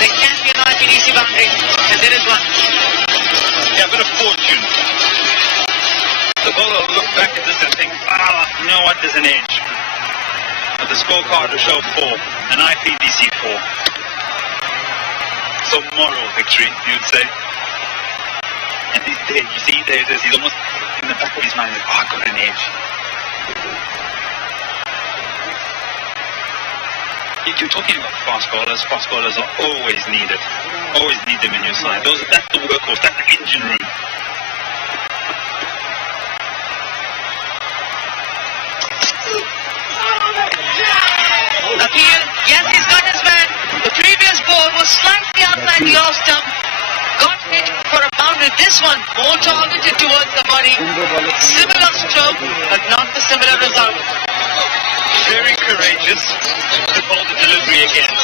There can be an IPDC boundary, and there is one. Yeah, a bit of fortune. The bowler will look back at this and think, you know what, there's an edge. But the scorecard will show 4, an IPDC 4. So moral victory, you'd say. And he's dead. You see, he's almost in the back of his mind, like, I got an edge. You're talking about fast bowlers. Fast bowlers are always needed. Always need them in your side. That's the workhorse, that's the engine room. Appeal, yes, he's got his man. The previous ball was slightly outside the off stump. Got hit for a boundary. This one more targeted towards the body. Similar stroke, but not the similar result. Very courageous to bowl the delivery again.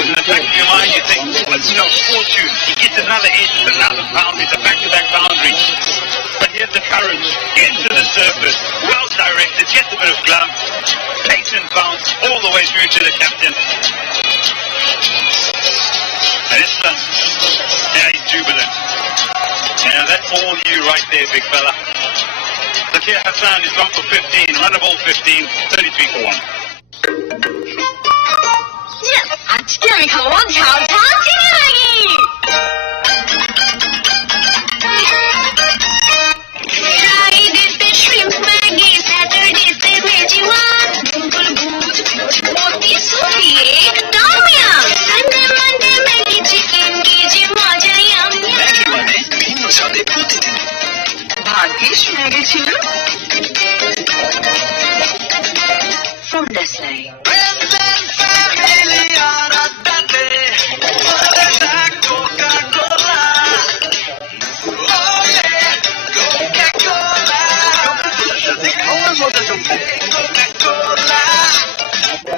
In the back of your mind, you think, fortune. He gets another edge, another boundary, it's a back-to-back boundary. But he has the courage, gets to the surface, well directed, gets a bit of glove, takes and bounce all the way through to the captain. And it's done. Now he's jubilant. Now that's all you right there, big fella. Zakir Hassan is gone for 15, run of all 15, 33 for 1. আজকে আমি খাবো ঝাল ঝাল চিনি Maggi. ফ্রাইডেতে shrimp Maggi, স্যাটারডেতে veggie one, দুপুর ভুজ প্রতি সুপিয়ে একদম yum. Sunday Monday Maggi chicken কি যে মজা ইয়াম। ম্যাগি মানে ভিন্ন স্বাদে প্রতিদিন। ভাগ্যিস ম্যাগি ছিল। From Nestle.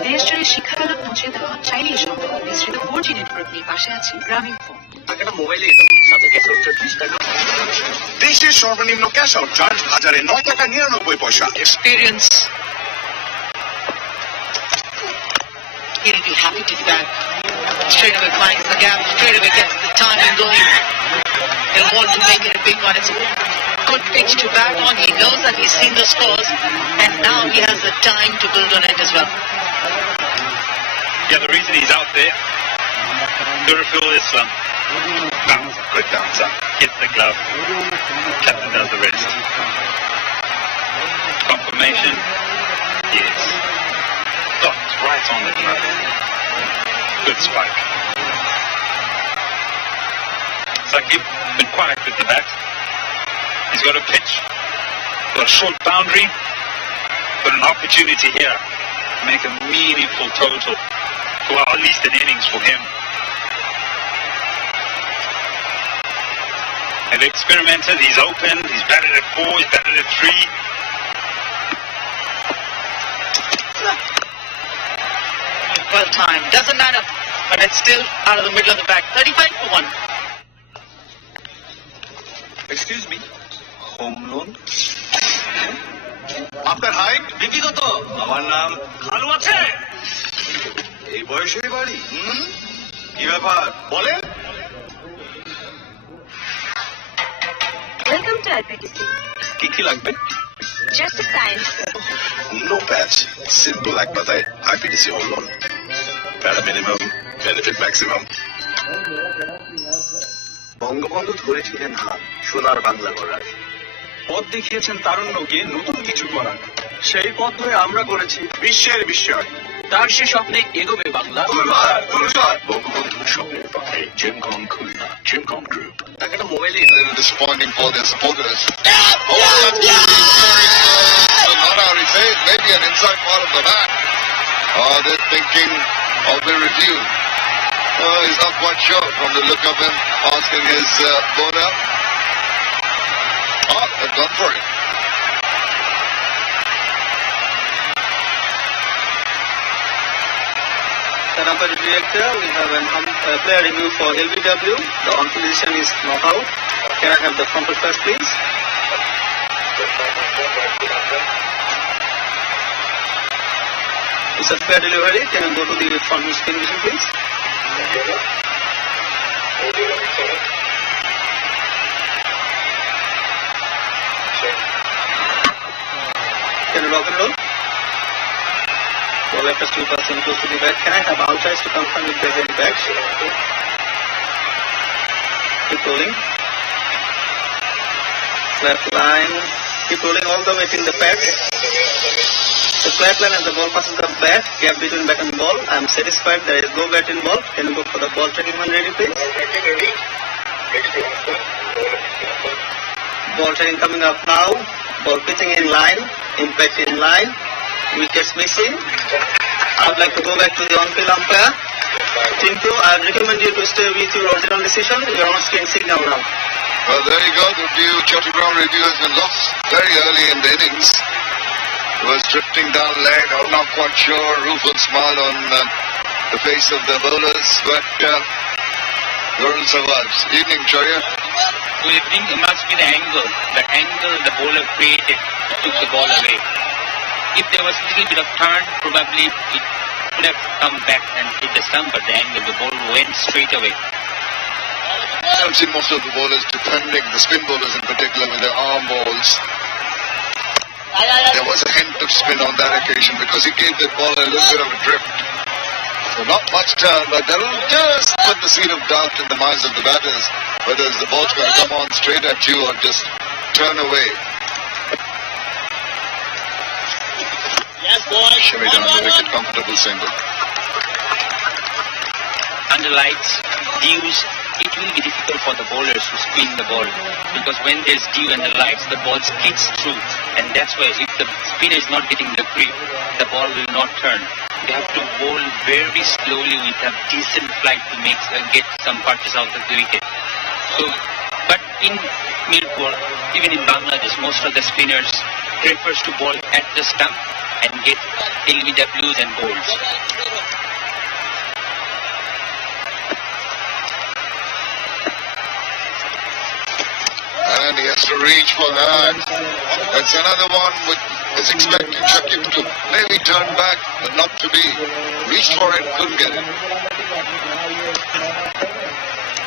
দেশ জুড়ে শিক্ষাদান পৌঁছে দেওয়া চাইনিজ সম্পদ মিশ্রিত 4G নেটওয়ার্ক নিয়ে পাশে আছে গ্রামীণ ফোন। টাকাটা মোবাইলেই দাও, সাথে ক্যাশ আউট চার্জ 20 টাকা। দেশের সর্বনিম্ন ক্যাশ আউট চার্জ 1009 টাকা 99 পয়সা। Experience. He'll be happy to be back. Straight away finds the gap, straight away gets the timing going. He'll want to make it a big one. It's a good pitch to bat on. He knows that he's seen the scores, and now he has the time to build on it as well. Yeah, the reason he's out there, got to fill this slump. Bounce, good bouncer, hits the glove. Captain does the rest. Confirmation, yes. Dots right on the glove. Good spike. Saqib, been quiet with the bat. He's got a pitch, got a short boundary, but an opportunity here to make a meaningful total. Well, at least an innings for him. They've experimented, he's open, he's batted at 4, he's batted at 3. Well timed. Doesn't matter, but it's still out of the middle of the bag. 35 for 1. Excuse me, home loan. আপনার হাইট ব্যক্তিগত? আমার নাম ভালো আছে। এই বয়সে বাড়ি? কি ব্যাপার বলেন? Welcome to IPTC. কি কি লাগবে? Just a sign. নো প্যাচ, সিম্পল এক কথায় আইপিডিসি হোম লোন। প্যারা মিনিমাম, বেনিফিট ম্যাক্সিমাম। বঙ্গবন্ধু ধরেছিলেন হাত সোনার বাংলা করার, পথ দেখিয়েছেন তারুণ্যকে নতুন কিছু করার। সেই পথ ধরে আমরা করেছি বিশ্বের বিস্ময়। তার সে স্বপ্নে এগোবে বাংলা। বঙ্গবন্ধুর স্বপ্নের পথে জেমকন খুলনা, জেমকন গ্রুপ। একটা মোবাইলে disappointing for their supporters. Not out his head, maybe an inside part of the bat. They're thinking of the review. He's not quite sure from the look of him, asking his bowler. They've gone for it. The number is director. We have a player review for LBW. The on position is not out. Can I have the trumpet first, please? It's a fair delivery. Can you go to the front screen vision, please? Can you rock and roll? Ball left us 2% close to the bat. Can I have outsides to confirm if there's any bats? Keep rolling. Flat line. Keep rolling all the way till the pads. The flat line and the ball passes the bat. Gap between bat and ball. I am satisfied there is no bat involved. Can you go for the ball tracking when ready, please? Ball tracking coming up now. Ball pitching in line. Impact in line. Wickets missing. I would like to go back to the on-field umpire. Tintu, I recommend you to stay with your original decision. You are on screen signal now. Well, there you go. The view, Chattogram review has been lost very early in the innings. It was drifting down leg. I'm not quite sure. Rueful smile on the face of the bowlers, but Gordon survives. Evening, Charya. Good evening. It must be the angle. The angle the bowler created took the ball away. If there was a little bit of turn, probably it could have come back and hit the stump, but the angle, the ball went straight away. I've seen most of the bowlers defending, the spin bowlers in particular, with their arm balls. There was a hint of spin on that occasion because he gave that ball a little bit of a drift. So not much turn, but that will just put the seed of doubt in the minds of the batters, whether the ball's going to come on straight at you or just turn away. Yes, boy. Shimmy down the wicket, comfortable single. Under lights, dews, it will be difficult for the bowlers to spin the ball because when there's dew and the lights, the ball skids through, and that's why if the spinner is not getting the grip, the ball will not turn. They have to bowl very slowly with a decent flight to get some punches out of the wicket. So, but in Mirpur, even in Bangladesh, most of the spinners prefers to bowl at the stump and get LBWs and bowls. And he has to reach for that. That's another one which is expecting Shakib to maybe turn back, but not to be. Reached for it, couldn't get it.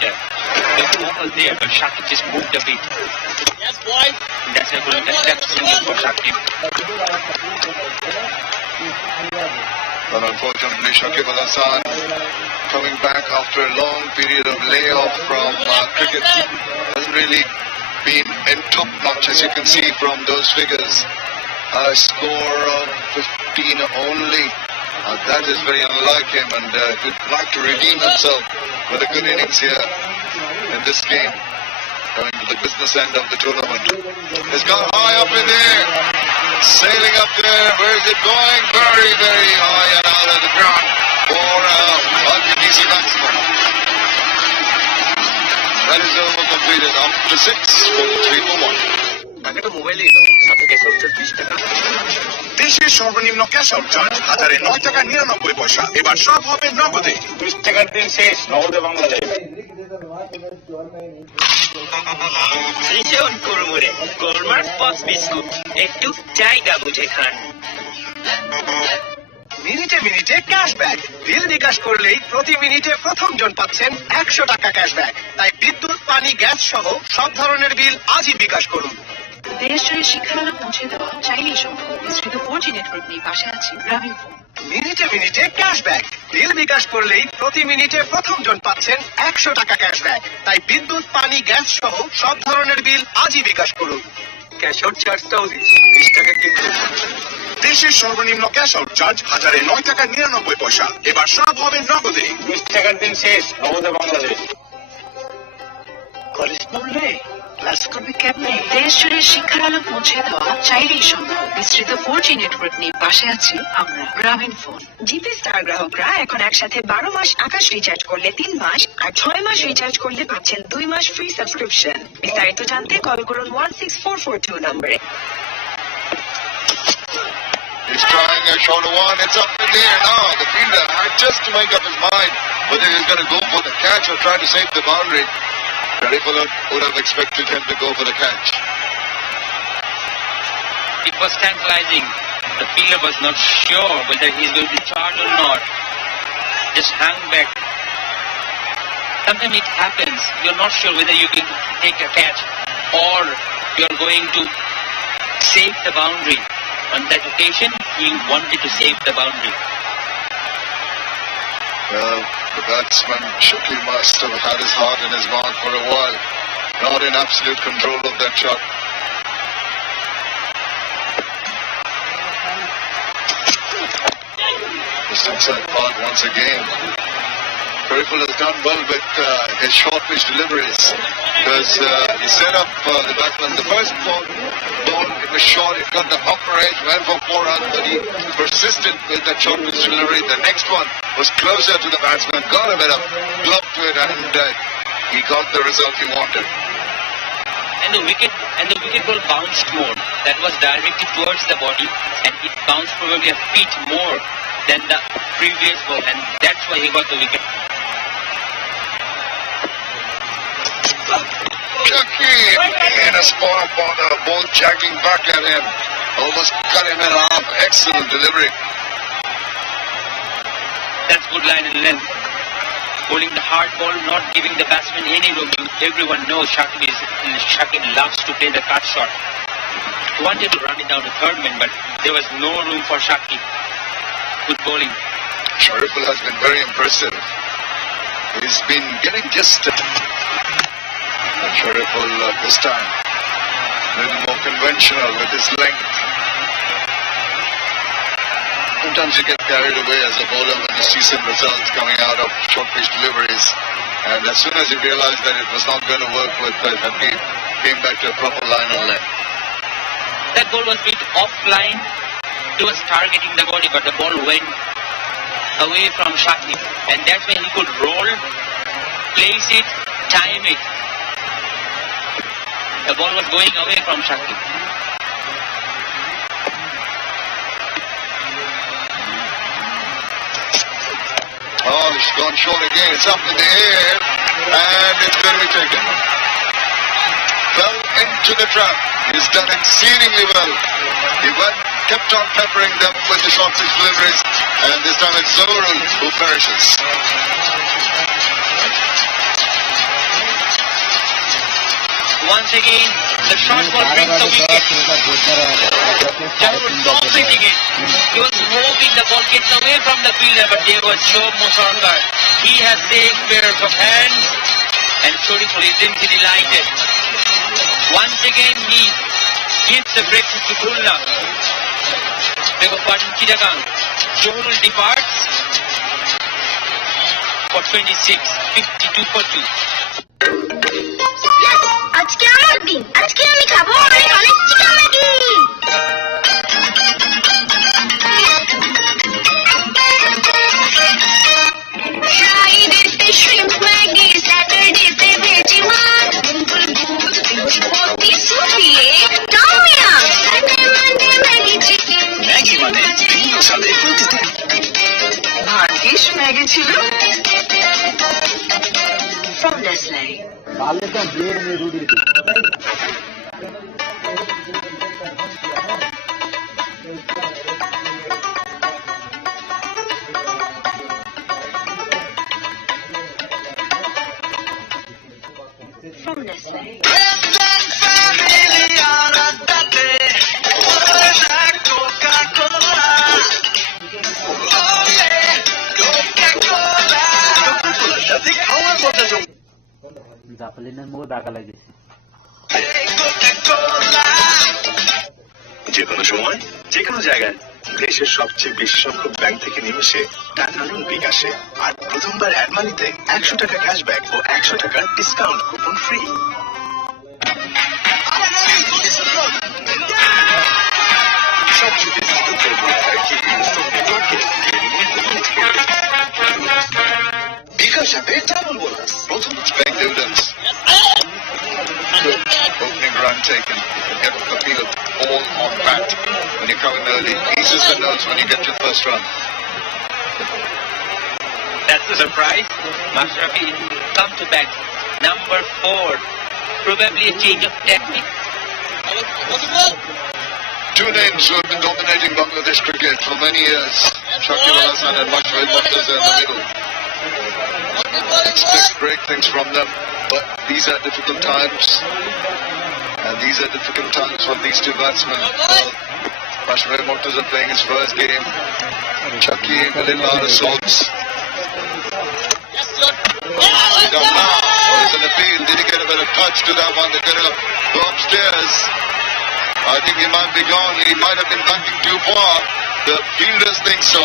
Yeah. The ball was there, but Shakib just moved a bit. Yes, boy. That's a good single for Shakib. But unfortunately, Shakib Al Hasan coming back after a long period of layoff from cricket hasn't really been in top notch, as you can see from those figures. A score of 15 only. That is very unlike him, and he'd like to redeem himself with a good innings here in this game. Coming to the business end of the tournament. It's gone high up in there. Sailing up there. Where is it going? Very, very high and out of the ground for RPDC maximum. That is over completed after 6 for the 3 for 1. দেশের সর্বনিম্ন cash out charge 1009 টাকা 99 পয়সা। এবার সব হবে নগদে। 20 টাকার দিন শেষ, নগদে বাংলাদেশ। ভীষণ কুড়মুড়ে গোলমার্ক পপস বিস্কুট, একটু জায়গা বুঝে খান। মিনিটে মিনিটে ক্যাশব্যাক। বিল বিকাশ করলেই প্রতি মিনিটে প্রথম জন পাচ্ছেন 100 টাকা ক্যাশব্যাক। তাই বিদ্যুৎ, পানি, গ্যাস সহ সব ধরনের বিল আজই বিকাশ করুন। দেশ জুড়ে শিক্ষার আলো পৌঁছে দেওয়া চাইলেই সম্ভব। বিস্তৃত 4G নেটওয়ার্ক নিয়ে পাশে আছে গ্রামীণ ফোন। মিনিটে মিনিটে ক্যাশব্যাক। বিল বিকাশ করলেই প্রতি মিনিটে প্রথম জন পাচ্ছেন 100 টাকা ক্যাশব্যাক। তাই বিদ্যুৎ, পানি, গ্যাস সহ সব ধরনের বিল আজই বিকাশ করুন। ক্যাশ আউট চার্জটাও 20 টাকা কিন্তু। দেশের সর্বনিম্ন ক্যাশ আউট চার্জ 1009 টাকা 99 পয়সা। এবার সব হবে নগদে। 20 টাকার দিন শেষ, নগদে বাংলাদেশ। কলেজ পড়লে ক্লাস করবে কেমনে? দেশ জুড়ে শিক্ষার আলো পৌঁছে দেওয়া চাইলেই সম্ভব। বিস্তৃত 4G নেটওয়ার্ক নিয়ে পাশে আছি আমরা গ্রামীণ ফোন। জিপি স্টার গ্রাহকরা এখন একসাথে 12 মাস আকাশ রিচার্জ করলে 3 মাস আর 6 মাস রিচার্জ করলে পাচ্ছেন 2 মাস ফ্রি সাবস্ক্রিপশন। বিস্তারিত জানতে কল করুন 16442 নম্বরে। He's trying a shorter one. It's up in the air now. The fielder had just to make up his mind whether he's going to go for the catch or try to save the boundary. Peripheral would have expected him to go for the catch. It was tantalizing. The fielder was not sure whether he's going to charge or not. Just hang back. Sometimes it happens. You're not sure whether you're going to take a catch or you're going to save the boundary. On that occasion, he wanted to save the boundary. Well, the batsman Shakib must have had his heart in his mouth for a while. Not in absolute control of that shot. Just inside part once again. Peripheral has done well with his short pitch deliveries because he set up the batsman. The first ball, it was short, it got the upper edge, went for 4 runs, but he persisted with that short pitch delivery. The next one was closer to the batsman, got a bit of glove to it, and he got the result he wanted. And the wicket ball bounced more. That was directed towards the body, and it bounced probably a feet more than the previous ball, and that's why he got the wicket. Shakib in a spot on the ball, jagging back at him. Almost cut him in half. Excellent delivery. That's good line and length. Bowling the hard ball, not giving the batsman any room. Everyone knows Shakib loves to play the cut shot. He wanted to run it down to third man, but there was no room for Shakib. Good bowling. Shariful has been very impressive. He's been getting just Shariful this time a little more conventional with his length. Sometimes you get carried away as a bowler when you see some results coming out of short pitch deliveries, and as soon as you realized that it was not going to work with Habib, came back to a proper line and length. That ball was a bit offline. He was targeting the body, but the ball went away from Shakib, and that's when he could roll, place it, time it. The ball was going away from Shakib. Oh, it's gone short again. It's up in the air, and it's going to be taken. Fell into the trap. He's done exceedingly well. He kept on peppering them with the short pitch deliveries, and this time it's Zohrul who perishes. Once again, the short ball brings the wicket. Zohrul completing it. He was hoping the ball gets away from the fielder, but there was Shoaib Musarkar. He has taken pairs of hands, and Shariful is simply delighted. Once again, he gives the breakthrough to Khulna. Beg of pardon, Chittagong. Zohrul departs for 26, 52 for 2. আজকে আমার দিন, আজকে আমি খাবো অনেক অনেক chicken Maggi. ফ্রাইডেতে shrimp Maggi, স্যাটারডেতে ভেজি ওয়ান, বৃহস্পতি সুফিয়ে tom yum, Sunday Monday Maggi chicken. Maggi মানে ভিন্ন স্বাদে প্রতিদিন। ভাগ্যিস ম্যাগি ছিল। From Nestle. From Nestle. যে কোনো সময় যে কোনো জায়গায় দেশের সবচেয়ে বেশি সংখ্যক ব্যাংক থেকে নিমেষে টাকা আনুন বিকাশে, আর প্রথমবার অ্যাড মানিতে 100 টাকা ক্যাশব্যাক ও 100 টাকার ডিসকাউন্ট কুপন ফ্রি। বিকাশ অ্যাপে ডাবল বোনাস প্রথম Paying dividends. Opening run taken. Get the field all on bat. When you come in early, eases the nerves when you get your first run. That's the surprise. Mashrafi come to bat. Number 4. Probably a change of tactics. Two names who have been dominating Bangladesh cricket for many years. Shakib Al Hasan and Mashrafi Mortaza in the middle. Expect great things from them, but these are difficult times. And these are difficult times for these two batsmen. Mashrafi Mortaza playing his first game. Shakib a little out of sorts. He's in the field. Did he get a bit of touch to that one? They get up, go upstairs. I think he might be gone. He might have been backing too far. The fielders think so.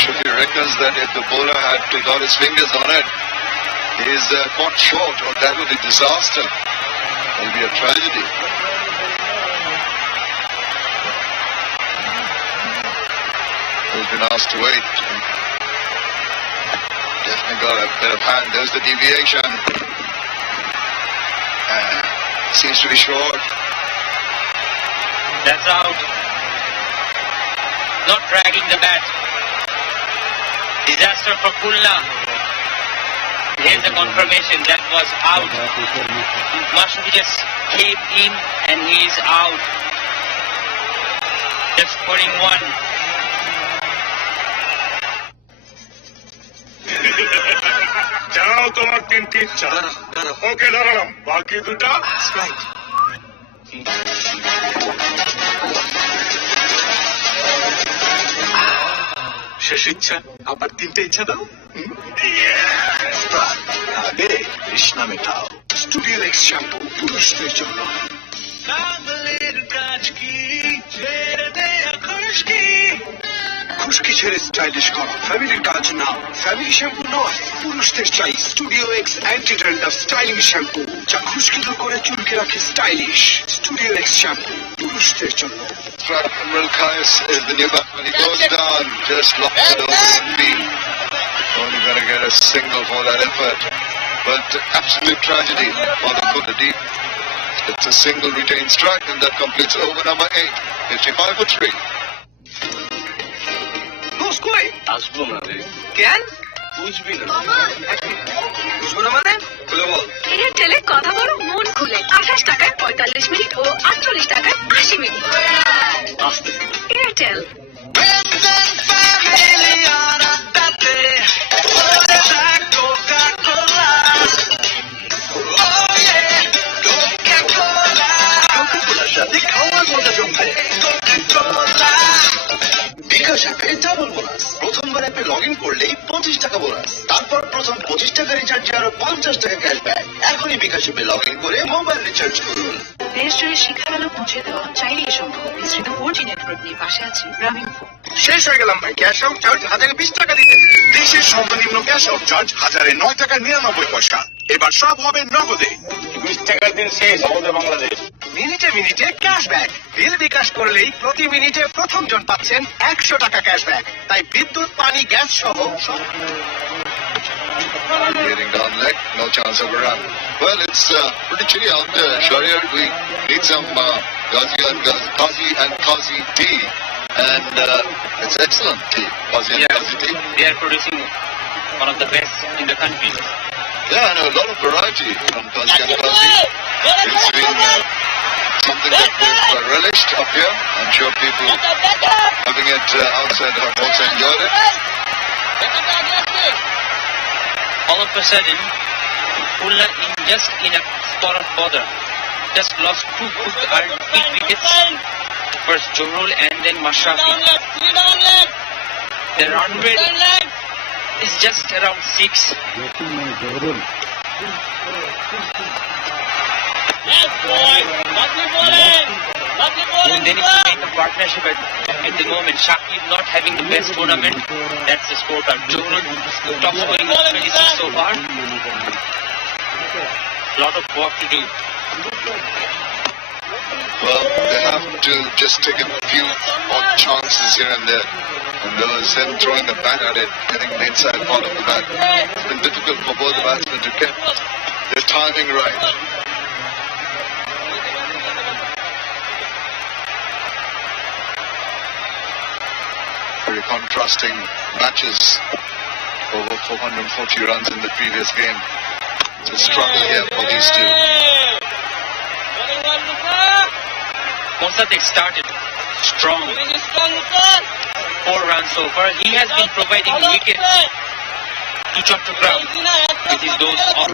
Shafi reckons that if the bowler had got his fingers on it, he's caught short, or that would be disaster. It will be a tragedy. He's been asked to wait. Definitely got a bit of hand. There's the deviation. Seems to be short. That's out. Not dragging the bat. Disaster for Khulna. Here's the confirmation. That was out. Mashrafi just came in and he is out. Just scoring 1. যাও তোমার 3টি ইচ্ছা। ওকে দাঁড়ালাম, বাকি দুটা শেষ ইচ্ছা, আবার 3টে ইচ্ছা দাও। আগে তৃষ্ণা মেটাও। স্টুডিও এক্স শ্যাম্পু পুরুষদের জন্য। কাজলের কাজ কি ছেড়ে দেয়া খুশকি, খুশকি ছেড়ে স্টাইলিশ করো। ফ্যামিলির কাজ না, ফ্যামিলি শ্যাম্পু নয়, পুরুষদের চাই studio x anti dandruff styling shampoo, যা খুশকি দূর করে চুলকে রাখে স্টাইলিশ। স্টুডিও এক্স শ্যাম্পু পুরুষদের জন্য। Milkais is the new batsman. He goes down, just locks it over in field. Only going to get a single for that effort. But absolute tragedy for the deep. It's a single retained strike, and that completes over number 8. 55 for 3. আসবো না রে। কেন? বুঝবি না। বুঝবো না মানে? খুলে বল। এয়ারটেলে কথা বলো মন খুলে। 28 টাকায় 45 মিনিট ও 48 টাকায় 80 মিনিট। এয়ারটেল। বিকাশ অ্যাপে ডাবল বোনাস। প্রথমবার অ্যাপে লগ ইন করলেই 25 টাকা বোনাস, তারপর প্রথম 25 টাকা রিচার্জে আরো 50 টাকা ক্যাশব্যাক। এখনই বিকাশ অ্যাপে লগ ইন করে মোবাইল রিচার্জ করুন। দেশ জুড়ে শিক্ষার আলো পৌঁছে দেওয়া চাইলেই সম্ভব। বিস্তৃত 4G নেটওয়ার্ক নিয়ে পাশে আছে গ্রামীণ ফোন। শেষ হয়ে গেলাম ভাই। ক্যাশ আউট চার্জ 1020 টাকা দিতে। দেশের সর্বনিম্ন ক্যাশ আউট চার্জ 1009 টাকা 99 পয়সা। এবার সব হবে নগদে। 20 টাকার দিন শেষ আমাদের বাংলাদেশ। মিনিটে মিনিটে ক্যাশব্যাক। বিল বিকাশ করলেই প্রতি মিনিটে প্রথম জন পাচ্ছেন 100 টাকা ক্যাশব্যাক। তাই বিদ্যুৎ, পানি, গ্যাস সহ Getting down leg, no chance of a run. Well, it's pretty chilly out there. Shahriar, we need some Qazi and Qazi tea. And it's excellent tea. Qazi and Qazi tea. They are producing one of the best in the country. Yeah, and a lot of variety from Qazi and Qazi. It's been something that we've relished up here. I'm sure people having it outside have also enjoyed it. All of a sudden, Ullah in a spot of bother, just lost two big wickets. First Jorul and then Mashrafi. The run rate is just around 6. They need to make a partnership at the moment. Shakib not having the best tournament. That's the scorecard. Jorul top scoring is 26 so far. Lot of work to do. Well, they have to just take a few odd chances here and there. And those then throwing the bat at it, getting the inside part of the bat. It's been difficult for both the batsmen to get their timing right. Very contrasting matches. Over 440 runs in the previous game. It's a struggle here for these two. Mossadegh started strong. 4 runs so far. He has been providing wickets to Chattogram with his dose of